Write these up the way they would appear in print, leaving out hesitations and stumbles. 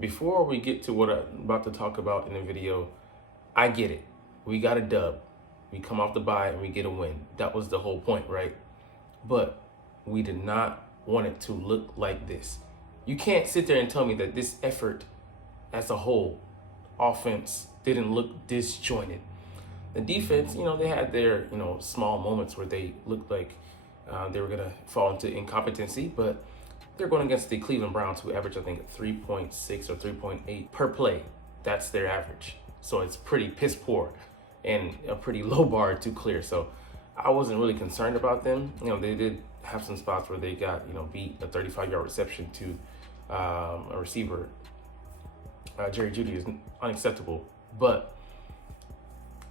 before we get to what I'm about to talk about in the video, I get it. We got a dub. We come off the bye and we get a win. That was the whole point, right? But we did not want it to look like this. You can't sit there and tell me that this effort as a whole, offense, didn't look disjointed. The defense, they had their, small moments where they looked like they were going to fall into incompetency, but they're going against the Cleveland Browns, who average, I think, 3.6 or 3.8 per play. That's their average. So it's pretty piss poor and a pretty low bar to clear. So I wasn't really concerned about them. They did have some spots where they got, beat a 35-yard reception to a receiver. Jerry Jeudy is unacceptable. But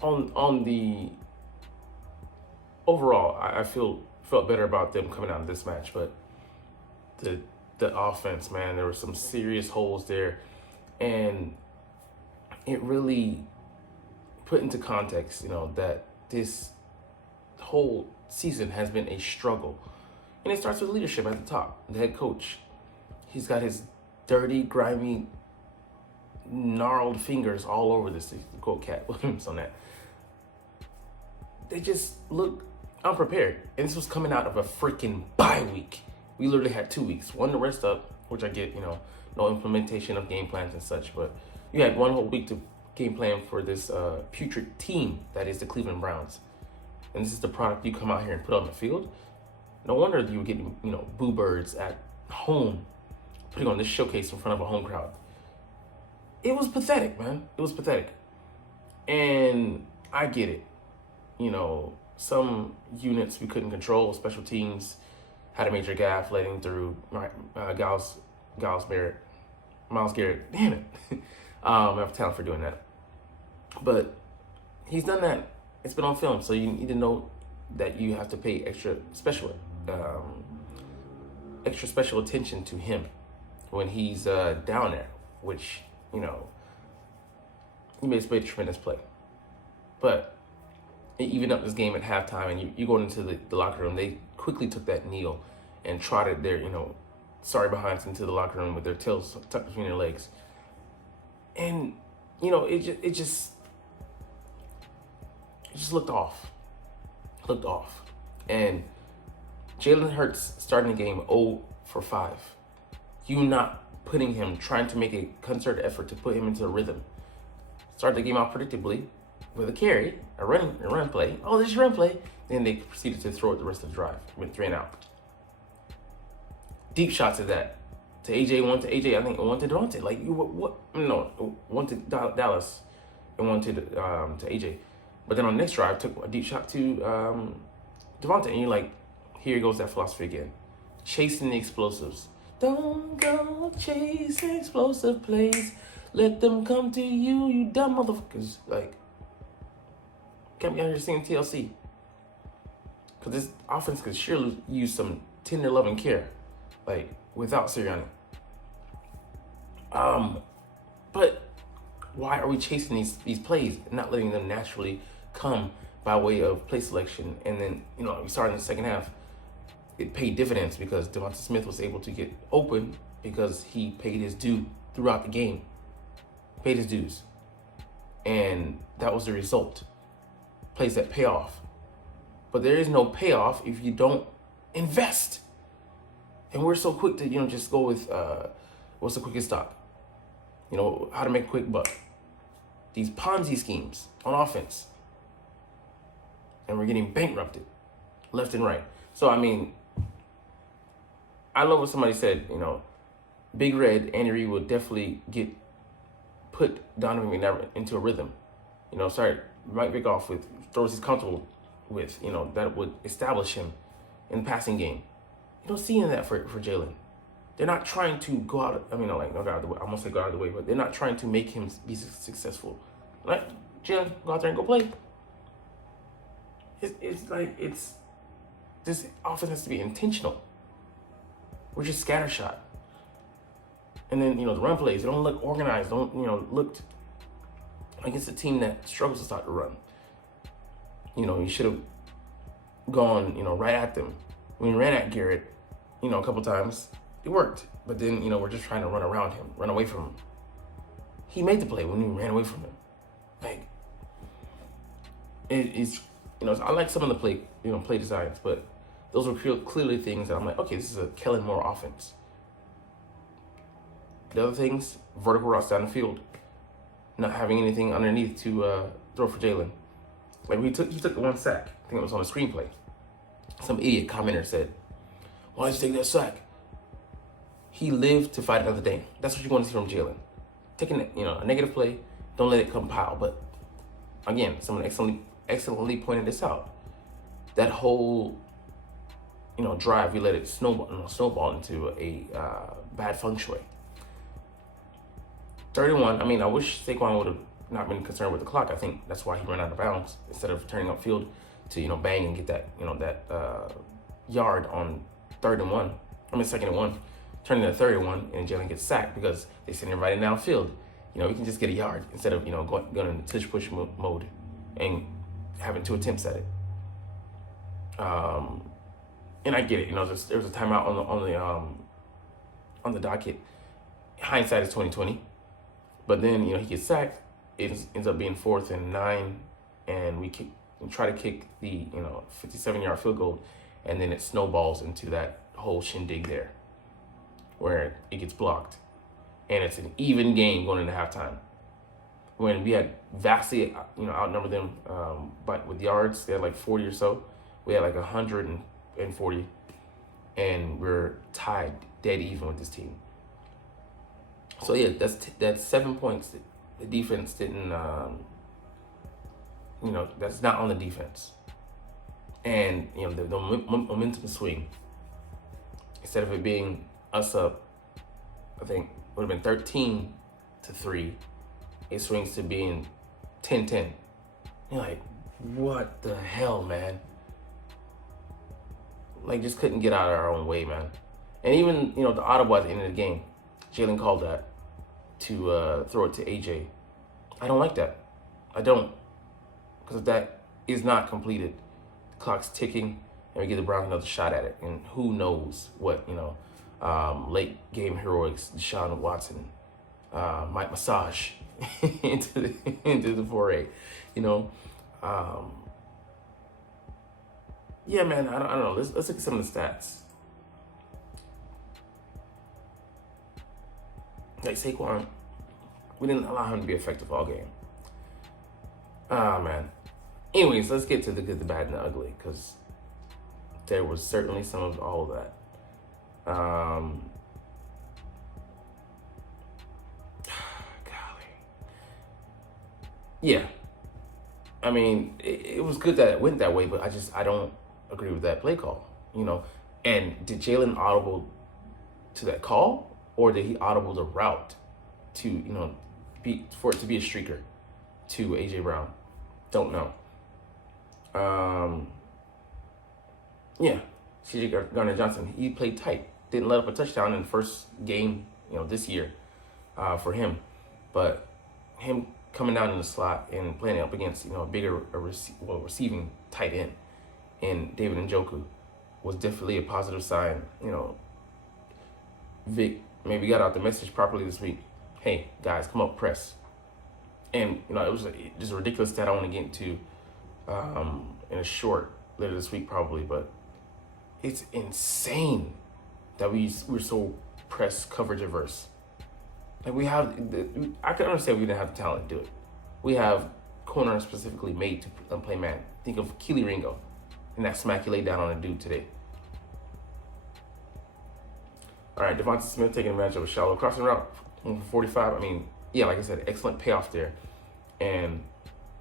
on the overall, I felt better about them coming out of this match. But the offense, man, there were some serious holes there, and it really put into context, that this whole season has been a struggle. And it starts with leadership at the top. The head coach, he's got his dirty, grimy, gnarled fingers all over this, to quote Cat Williams on that. They just look unprepared. And this was coming out of a freaking bye week. We literally had 2 weeks, one to rest up, which I get, no implementation of game plans and such, but you had one whole week to game plan for this putrid team that is the Cleveland Browns. And this is the product you come out here and put on the field. No wonder you were getting, boo birds at home, putting on this showcase in front of a home crowd. It was pathetic, man. It was pathetic. And I get it. Some units we couldn't control, special teams had a major gaffe letting through Miles Garrett. Damn it. I have talent for doing that. But he's done that. It's been on film, so you need to know that you have to pay extra special attention to him when he's down there, which, he made a tremendous play. But it evened up this game at halftime, and you going into the locker room, they quickly took that kneel and trotted their, sorry behinds into the locker room with their tails tucked between their legs. And, it just looked off. And Jalen Hurts starting the game 0 for 5. You not putting him, trying to make a concerted effort to put him into a rhythm. Started the game out predictably with a carry, a run play. Oh, there's your run play. Then they proceeded to throw it the rest of the drive. Went 3 and out. Deep shots of that. To AJ, one to AJ, I think one to Devontae. Like, no, one to Dallas and one to AJ. But then on the next drive, took a deep shot to Devontae. And you're like, here goes that philosophy again. Chasing the explosives. Don't go chasing explosive plays. Let them come to you, you dumb motherfuckers. Like, can't be out here singing TLC. Because this offense could surely use some tender love and care. Like, without Sirianni. But why are we chasing these plays and not letting them naturally come by way of play selection? And then, we started in the second half. It paid dividends because Devonta Smith was able to get open because he paid his due throughout the game. Paid his dues. And that was the result. Plays that pay off. But there is no payoff if you don't invest. And we're so quick to, just go with what's the quickest stock? How to make a quick buck. These Ponzi schemes on offense. And we're getting bankrupted left and right. So, I love what somebody said, Big Red, Andy Reid will definitely put Donovan McNabb into a rhythm. Start Mike Vick off with throws he's comfortable with, that would establish him in the passing game. You don't see any of that for Jalen. They're not trying to go out, not go out of the way. I almost say go out of the way, but they're not trying to make him be successful. Like, Jalen, go out there and go play. It's this offense has to be intentional. We're just scattershot. And then, the run plays, they don't look organized, looked against a team that struggles to start the run. You should have gone, right at them. When we ran at Garrett, a couple times, it worked. But then, we're just trying to run around him, run away from him. he made the play when we ran away from him. Like, it's, I like some of the play designs, but those were clearly things that I'm like, okay, this is a Kellen Moore offense. The other things, vertical routes down the field, not having anything underneath to throw for Jalen. Like, he took the one sack. I think it was on a screenplay. Some idiot commenter said, "Why did you take that sack?" He lived to fight another day. That's what you want to see from Jalen. Taking a negative play, don't let it compile. But again, someone excellently pointed this out. That whole drive, we let it snowball into a bad feng shui. 31. I mean, I wish Saquon would have not been concerned with the clock. I think that's why he ran out of bounds instead of turning upfield to bang and get that yard on 2nd and 1, turning to 31, and Jalen gets sacked because they send him right downfield. We can just get a yard instead of going into tush push mode and having 2 attempts at it. And I get it. There was a timeout on the docket. Hindsight is 20/20. But then he gets sacked. It ends up being 4th and 9, and we try to kick the 57-yard field goal, and then it snowballs into that whole shindig there, where it gets blocked, and it's an even game going into halftime. When we had vastly outnumbered them, but with yards, they had like 40 or so. We had like 140, and we're tied dead even with this team. So yeah, that's 7 points. The defense didn't, that's not on the defense. And the momentum swing, instead of it being us up, I think would have been 13-3. It swings to being 10-10. You're like, what the hell, man? Like, just couldn't get out of our own way, man. And even the audible at the end of the game, Jalen called that to throw it to AJ. I don't like that. I don't. Because that is not completed. The clock's ticking, and we give the Browns another shot at it. And who knows what, late game heroics, Deshaun Watson, Mike Massage into the foray, Yeah, man, I don't know. Let's look at some of the stats. Like Saquon, we didn't allow him to be effective all game. Man. Anyways, let's get to the good, the bad, and the ugly, because there was certainly some of all of that. Golly. Yeah. I mean, it was good that it went that way, but I don't agree with that play call, And did Jalen audible to that call? Or did he audible the route to, for it to be a streaker to A.J. Brown? Don't know. Yeah, C.J. Gardner-Johnson, he played tight. Didn't let up a touchdown in the first game, this year for him. But him coming down in the slot and playing up against, a bigger receiving tight end in David Njoku was definitely a positive sign. Vic maybe got out the message properly this week. Hey, guys, come up, press. And, it was just a ridiculous stat I want to get into in a short later this week probably, but it's insane that we're so press coverage averse. Like I can understand we didn't have the talent to do it. We have corners specifically made to play man. Think of Keely Ringo and that smack he laid down on a dude today. All right, Devonta Smith taking advantage of a shallow crossing route from 45. I mean, yeah, like I said, excellent payoff there. And,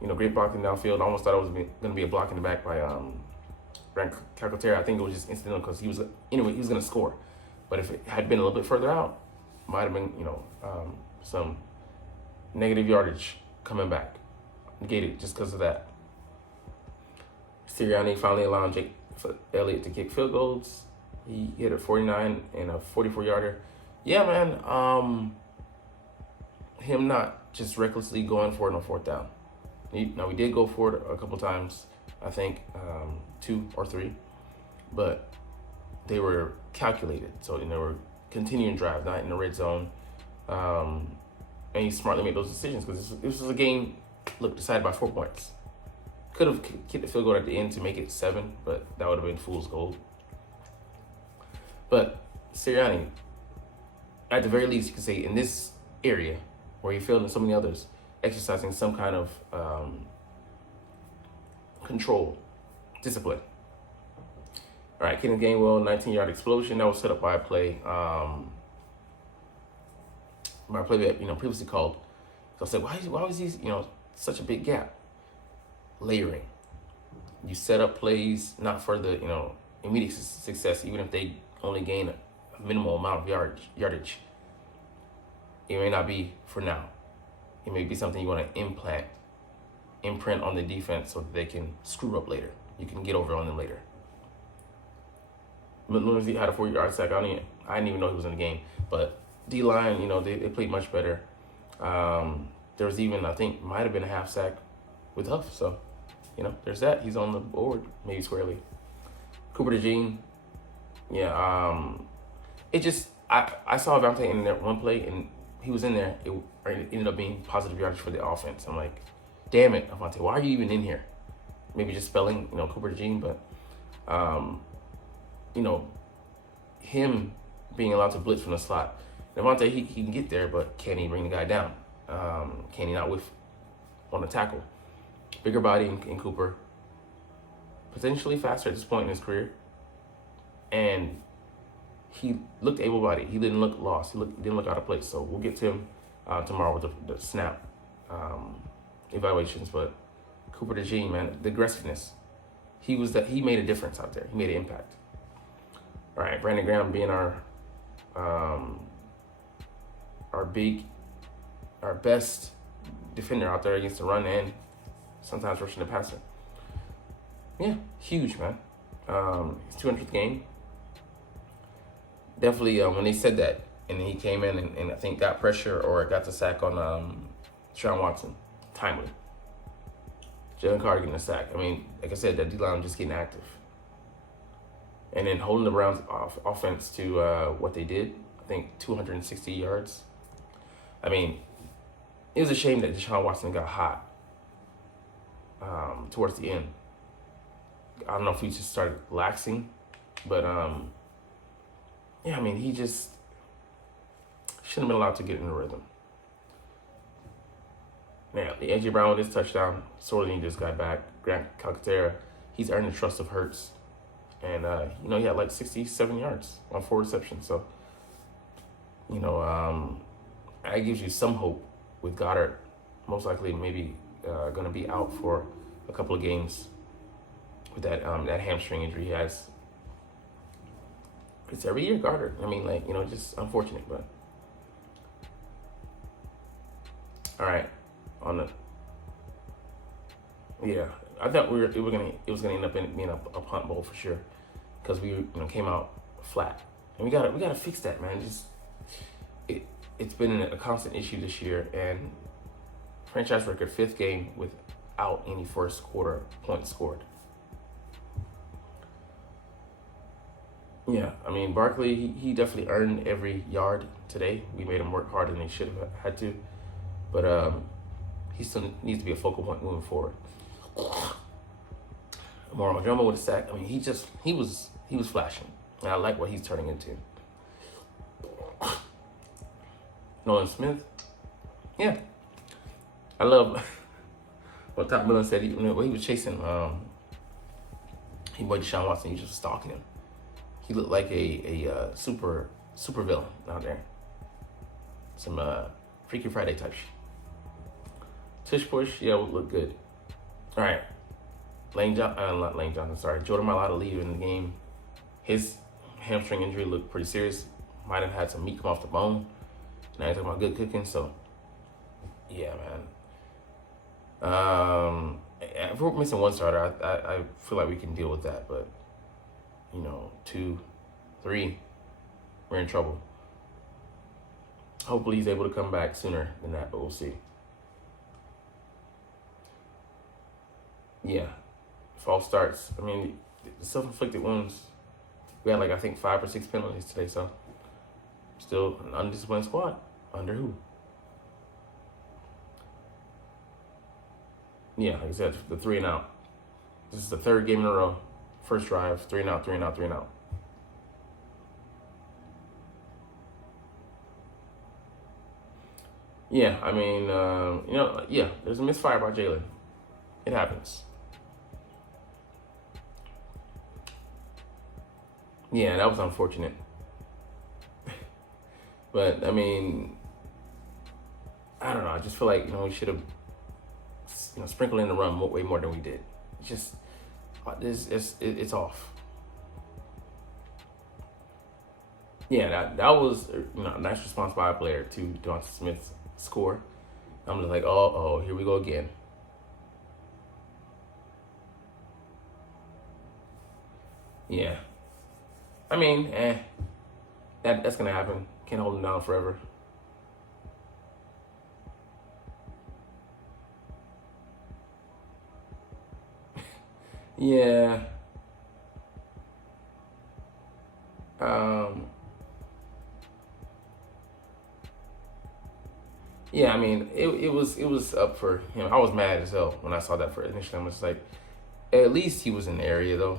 great blocking downfield. I almost thought it was going to be a block in the back by Ryan Calcaterra. I think it was just incidental because he was going to score. But if it had been a little bit further out, might have been, some negative yardage coming back. Negated just because of that. Sirianni finally allowing Jake Elliott to kick field goals. He hit a 49 and a 44-yarder. Yeah, man. Him not just recklessly going for it on 4th down. Now, we did go for it a couple times, I think 2 or 3. But they were calculated. So, they were continuing drive, not in the red zone. And and he smartly made those decisions because this was a game, look, decided by 4 points. Could have kicked the field goal at the end to make it 7, but that would have been fool's gold. But Sirianni, at the very least, you can say in this area where he failed in so many others, exercising some kind of control, discipline. All right, Kenneth Gainwell, 19-yard explosion. That was set up by a play, that previously called. So I said, why was he such a big gap? Layering. You set up plays not for the immediate success, even if they only gain a minimal amount of yardage. It may not be for now. It may be something you want to imprint on the defense so that they can screw up later. You can get over on them later. Lindsay had a 4-yard sack. I didn't even know he was in the game. But D-line, they played much better. There was even, I think, might have been a half sack with Huff. So, there's that. He's on the board, maybe squarely. Cooper DeJean, I saw Avante in there one play, and he was in there. It ended up being positive yardage for the offense. I'm like, damn it, Avante, why are you even in here? Maybe just spelling, Cooper DeJean, but, him being allowed to blitz from the slot. Avante, he can get there, but can he bring the guy down? Can he not whiff on the tackle? Bigger body in Cooper. Potentially faster at this point in his career. And he looked able-bodied. He didn't look lost. He didn't look out of place. So we'll get to him tomorrow with the snap evaluations. But Cooper DeJean, man, the aggressiveness. He made a difference out there. He made an impact. All right, Brandon Graham being our best defender out there against the run and sometimes rushing the passer. Yeah, huge, man. His 200th game. Definitely, when they said that, and then he came in and I think got pressure or got the sack on Sean Watson, timely. Jalen Carter getting a sack. I mean, like I said, that D-line just getting active. And then holding the Browns offense to what they did, I think 260 yards. I mean, it was a shame that Deshaun Watson got hot towards the end. I don't know if he just started laxing, but he just shouldn't have been allowed to get in the rhythm. Now, the A.J. Brown with his touchdown, sorely needed this guy back. Grant Calcaterra, he's earned the trust of Hurts. And, he had like 67 yards on 4 receptions. So, that gives you some hope with Goddard. Most likely maybe going to be out for a couple of games with that hamstring injury he has. It's every year, Goddard. I mean, just unfortunate, but. All right. I thought it was gonna end up being a punt bowl for sure, because we came out flat, and we gotta fix that, man. It's been a constant issue this year, and franchise record 5th game without any first quarter points scored. Yeah, I mean, Barkley, he definitely earned every yard today. We made him work harder than he should have had to, but he still needs to be a focal point moving forward. Moral Drummer with a sack. I mean, he was flashing, and I like what he's turning into. Nolan Smith, yeah, I love what Top Miller said. He was chasing Deshaun Watson. He was just stalking him. He looked like a super villain out there. Some Freaky Friday type shit. Tush push, yeah, would look good. All right, Jordan Mailata leaving the game. His hamstring injury looked pretty serious. Might have had some meat come off the bone. Now you're talking about good cooking, so yeah, man. If we're missing one starter, I feel like we can deal with that, but 2, 3, we're in trouble. Hopefully he's able to come back sooner than that, but we'll see. Yeah, false starts. I mean, the self-inflicted wounds. We had I think 5 or 6 penalties today, so still an undisciplined squad. Under who? Yeah, like I said, the 3-and-out. This is the third game in a row. First drive, 3-and-out, 3-and-out, 3-and-out. Yeah, I mean, yeah, there's a misfire by Jalen. It happens. Yeah, that was unfortunate. But, I mean, I don't know. I just feel like, we should have, sprinkled in the run way more than we did. It's off. Yeah, that was a nice response by a player to Devonta Smith's score. I'm just like, oh, here we go again. Yeah. I mean, that's gonna happen. Can't hold him down forever. Yeah. Yeah, I mean, it was up for him. I was mad as hell when I saw that for initially. I was like, at least he was in the area though,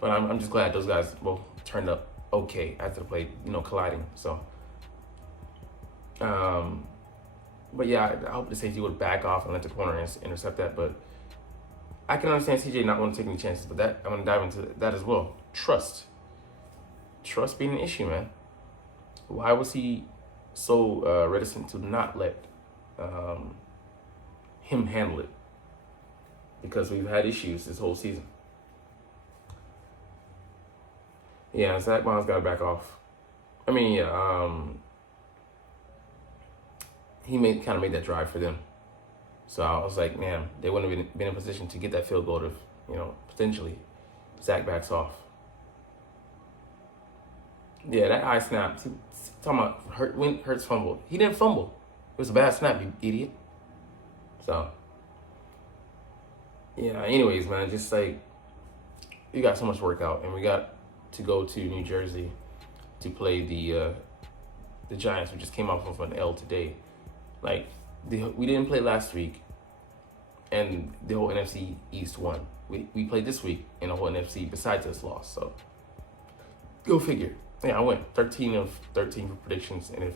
But I'm just glad those guys both turned up okay after the play, colliding. So, but yeah, I hope the safety would back off and let the corner intercept that. But I can understand CJ not want to take any chances, but I'm going to dive into that as well. Trust being an issue, man. Why was he so reticent to not let him handle it? Because we've had issues this whole season. Yeah, Zach Bond's got to back off. I mean, yeah, he kind of made that drive for them. So I was like, man, they wouldn't have been in position to get that field goal if, potentially Zach backs off. Yeah, that high snap. Talking about when Hurts fumbled. He didn't fumble. It was a bad snap, you idiot. So, yeah, anyways, man, just like, we got so much work out, and we got to go to New Jersey to play the Giants, who just came off of an L today. Like, we didn't play last week, and the whole NFC East won. We played this week, and the whole NFC besides us lost. So, go figure. Yeah, I went 13 of 13 for predictions, and if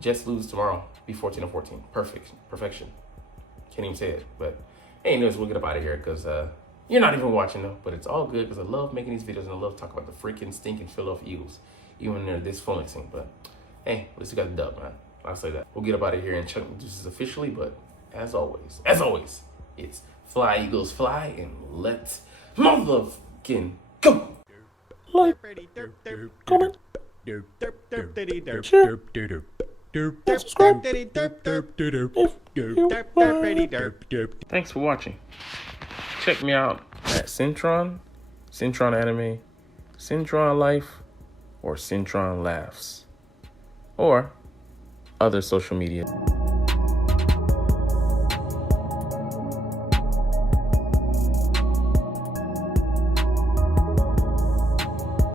Jets lose tomorrow, be 14 of 14. Perfection. Can't even say it, but anyways, we'll get up out of here because you're not even watching though. But it's all good because I love making these videos and I love talking about the freaking stinking Philadelphia Eagles, even when they're this flummoxing. But hey, at least we got the dub, man. I'll say that. We'll get up out of here and check this is officially. But as always, it's fly Eagles fly, and let's motherfucking go. Like, comment, share, subscribe if you want. Thanks for watching. Check me out at Cintron Anime, Cintron Life, or Cintron Laughs, or other social media.